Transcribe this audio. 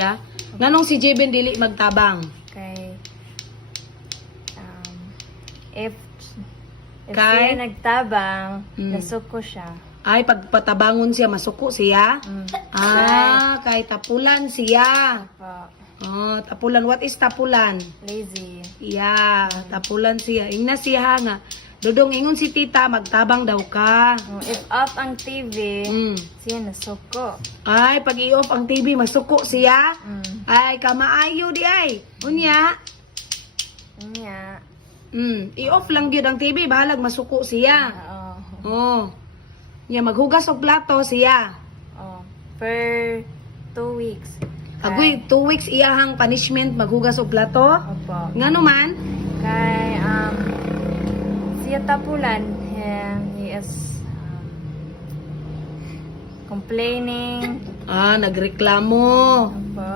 Ya? Nganong si Jeben dili magtabang? Kay um, if if Kay? siya nagtabang, Mm. nasuko siya. Ay, pagpatabangon siya, masuko siya? Mm. Ah, kay tapulan siya. Pa, Oh, tapulan. What is tapulan? lazy. Yeah, tapulan siya. Ingna siya nga. Dudong ingon si tita, magtabang daw ka. Mm, If off ang TV, Mm. siya nasuko. Ay, pag i-off ang TV, masuko siya. Mm. Ay, kamaayo di ay. Unya. Niya. Mm, i-off lang gyud ang TV, bahalag masuko siya. Oo. Oh. Nya maghugas og plato siya. Oh. Per two weeks. Agoy, two weeks iyahang punishment maghugas og plato. Opo. Ngano man? Kay siya tapulan he is um, complaining. Ah, nagreklamo. Opo.